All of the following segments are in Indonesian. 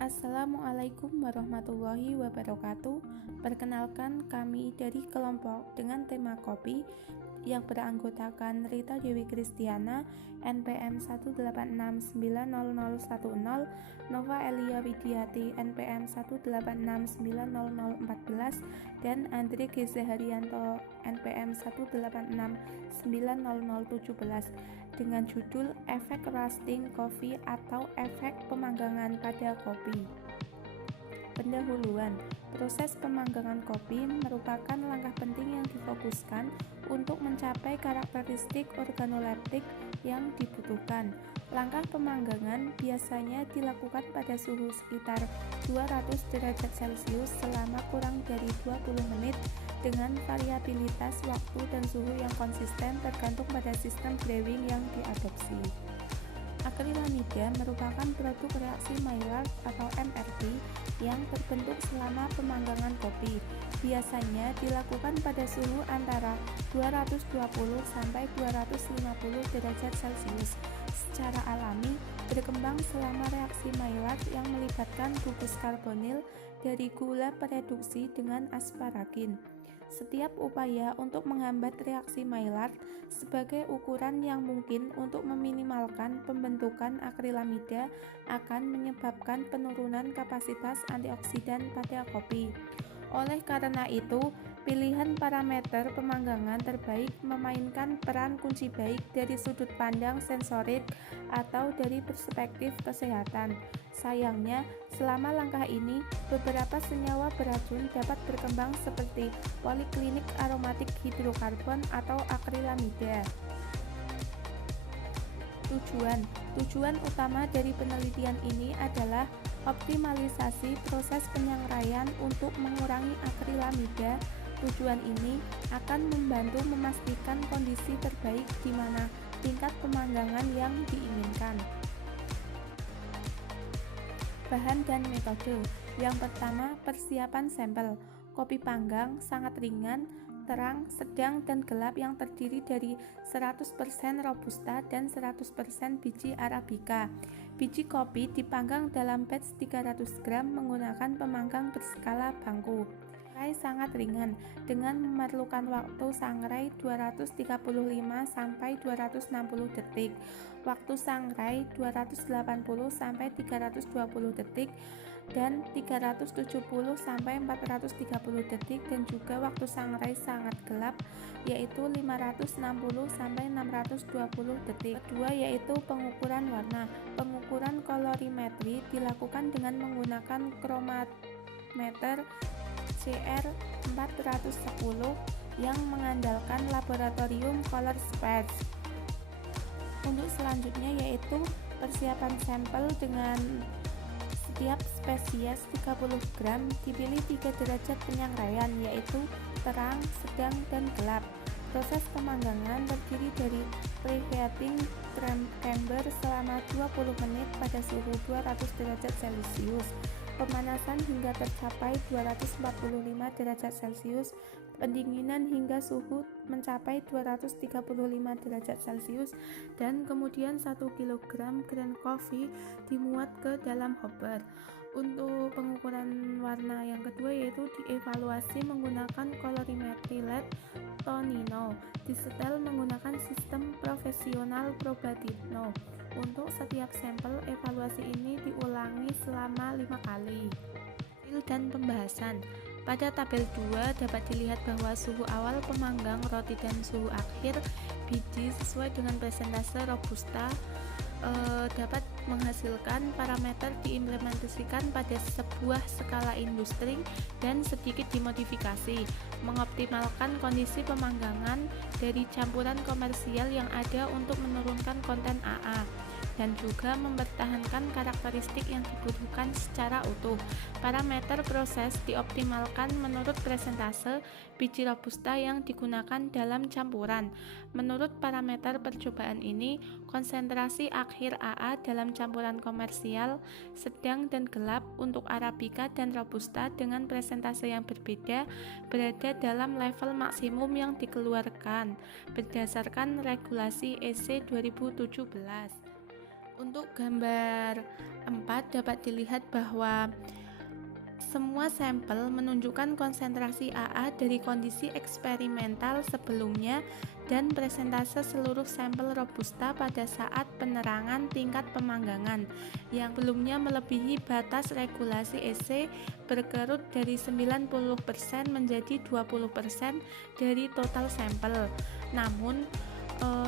Assalamualaikum warahmatullahi wabarakatuh. Perkenalkan, kami dari kelompok dengan tema kopi yang beranggotakan Rita Dewi Kristiana, NPM 186900010, Nova Elia Widiati, NPM 186900014, dan Andre Geza Haryanto, NPM 186900017, dengan judul Efek Roasting Coffee atau Efek Pemanggangan pada Kopi. Pendahuluan. Proses pemanggangan kopi merupakan langkah penting yang difokuskan untuk mencapai karakteristik organoleptik yang dibutuhkan. Langkah pemanggangan biasanya dilakukan pada suhu sekitar 200 derajat Celcius selama kurang dari 20 menit dengan variabilitas waktu dan suhu yang konsisten tergantung pada sistem brewing yang diadopsi. Akrilamida merupakan produk reaksi Maillard atau MRT yang terbentuk selama pemanggangan kopi. Biasanya dilakukan pada suhu antara 220 sampai 250 derajat Celcius. Secara alami, berkembang selama reaksi Maillard yang melibatkan gugus karbonil dari gula pereduksi dengan asparagin. Setiap upaya untuk menghambat reaksi Maillard sebagai ukuran yang mungkin untuk meminimalkan pembentukan akrilamida akan menyebabkan penurunan kapasitas antioksidan pada kopi. Oleh karena itu, pilihan parameter pemanggangan terbaik memainkan peran kunci baik dari sudut pandang sensorik atau dari perspektif kesehatan. Sayangnya, selama langkah ini, beberapa senyawa beracun dapat berkembang seperti poliklinik aromatik hidrokarbon atau akrilamida. Tujuan utama dari penelitian ini adalah optimalisasi proses penyangraian untuk mengurangi akrilamida. Tujuan ini akan membantu memastikan kondisi terbaik di mana tingkat pemanggangan yang diinginkan. Bahan dan metode. Yang pertama, persiapan sampel. Kopi panggang sangat ringan, terang, sedang, dan gelap yang terdiri dari 100% Robusta dan 100% biji Arabica. Biji kopi dipanggang dalam batch 300 gram menggunakan pemanggang berskala bangku. Sangrai sangat ringan dengan memerlukan waktu sangrai 235 sampai 260 detik. Waktu sangrai 280 sampai 320 detik dan 370 sampai 430 detik, dan juga waktu sangrai sangat gelap yaitu 560 sampai 620 detik. Kedua yaitu pengukuran warna. Pengukuran kolorimetri dilakukan dengan menggunakan kronometer CR410 yang mengandalkan laboratorium Color Space. Untuk selanjutnya yaitu persiapan sampel dengan setiap spesies 30 gram dipilih 3 derajat penyangraian yaitu terang, sedang, dan gelap. Proses pemanggangan terdiri dari preheating chamber selama 20 menit pada suhu 200 derajat Celcius, pemanasan hingga tercapai 245 derajat Celcius, pendinginan hingga suhu mencapai 235 derajat Celcius, dan kemudian 1 kg grind coffee dimuat ke dalam hopper. Untuk pengukuran warna yang kedua yaitu dievaluasi menggunakan colorimetry LED Tonino, disetel menggunakan sistem profesional Probadino. Untuk setiap sampel, evaluasi ini diulangi selama 5 kali. Dan pembahasan. Pada tabel 2 dapat dilihat bahwa suhu awal pemanggang roti dan suhu akhir biji sesuai dengan persentase Robusta dapat menghasilkan parameter diimplementasikan pada sebuah skala industri dan sedikit dimodifikasi, mengoptimalkan kondisi pemanggangan dari campuran komersial yang ada untuk menurunkan konten AA, dan juga mempertahankan karakteristik yang dibutuhkan secara utuh. Parameter proses dioptimalkan menurut presentase biji Robusta yang digunakan dalam campuran. Menurut parameter percobaan ini, konsentrasi akhir AA dalam campuran komersial, sedang, dan gelap untuk Arabica dan Robusta dengan presentase yang berbeda berada dalam level maksimum yang dikeluarkan berdasarkan regulasi EC 2017. Untuk gambar 4 dapat dilihat bahwa semua sampel menunjukkan konsentrasi AA dari kondisi eksperimental sebelumnya dan presentase seluruh sampel Robusta pada saat penerangan tingkat pemanggangan yang sebelumnya melebihi batas regulasi EC berkerut dari 90% menjadi 20% dari total sampel. Namun,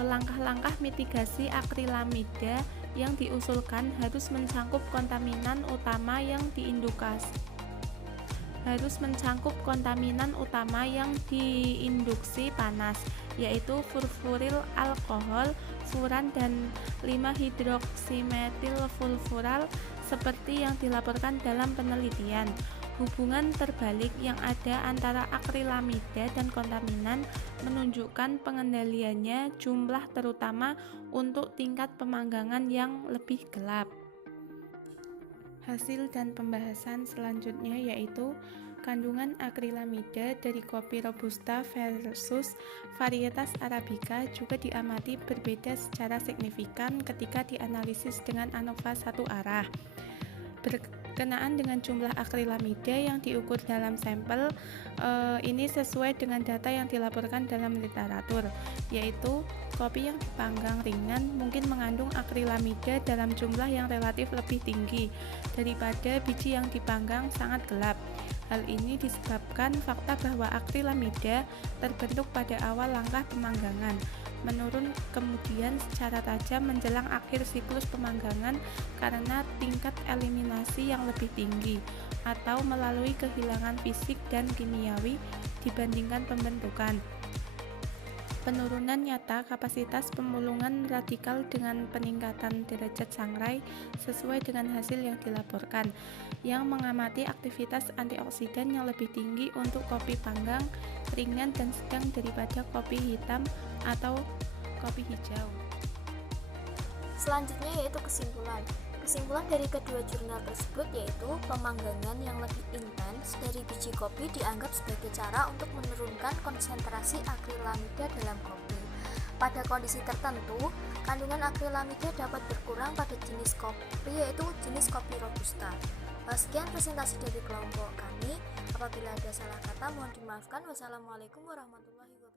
langkah-langkah mitigasi akrilamida yang diusulkan harus mencangkup kontaminan utama yang diinduksi panas, yaitu furfuryl alkohol, furan, dan 5-hidroksimetilfurfural seperti yang dilaporkan dalam penelitian. Hubungan terbalik yang ada antara akrilamida dan kontaminan menunjukkan pengendaliannya jumlah terutama untuk tingkat pemanggangan yang lebih gelap. Hasil dan pembahasan selanjutnya yaitu kandungan akrilamida dari kopi Robusta versus varietas Arabica juga diamati berbeda secara signifikan ketika dianalisis dengan ANOVA satu arah. Berkenaan dengan jumlah akrilamida yang diukur dalam sampel, ini sesuai dengan data yang dilaporkan dalam literatur, yaitu kopi yang dipanggang ringan mungkin mengandung akrilamida dalam jumlah yang relatif lebih tinggi daripada biji yang dipanggang sangat gelap. Hal ini disebabkan fakta bahwa akrilamida terbentuk pada awal langkah pemanggangan, menurun kemudian secara tajam menjelang akhir siklus pemanggangan karena tingkat eliminasi yang lebih tinggi, atau melalui kehilangan fisik dan kimiawi dibandingkan pembentukan. Penurunan nyata kapasitas pemulungan radikal dengan peningkatan derajat sangrai sesuai dengan hasil yang dilaporkan, yang mengamati aktivitas antioksidan yang lebih tinggi untuk kopi panggang, ringan, dan sedang daripada kopi hitam atau kopi hijau. Selanjutnya yaitu kesimpulan. Kesimpulan dari kedua jurnal tersebut yaitu pemanggangan yang lebih intens dari biji kopi dianggap sebagai cara untuk menurunkan konsentrasi akrilamida dalam kopi. Pada kondisi tertentu, kandungan akrilamida dapat berkurang pada jenis kopi yaitu jenis kopi Robusta. Sekian presentasi dari kelompok kami. Apabila ada salah kata mohon dimaafkan. Wassalamualaikum warahmatullahi wabarakatuh.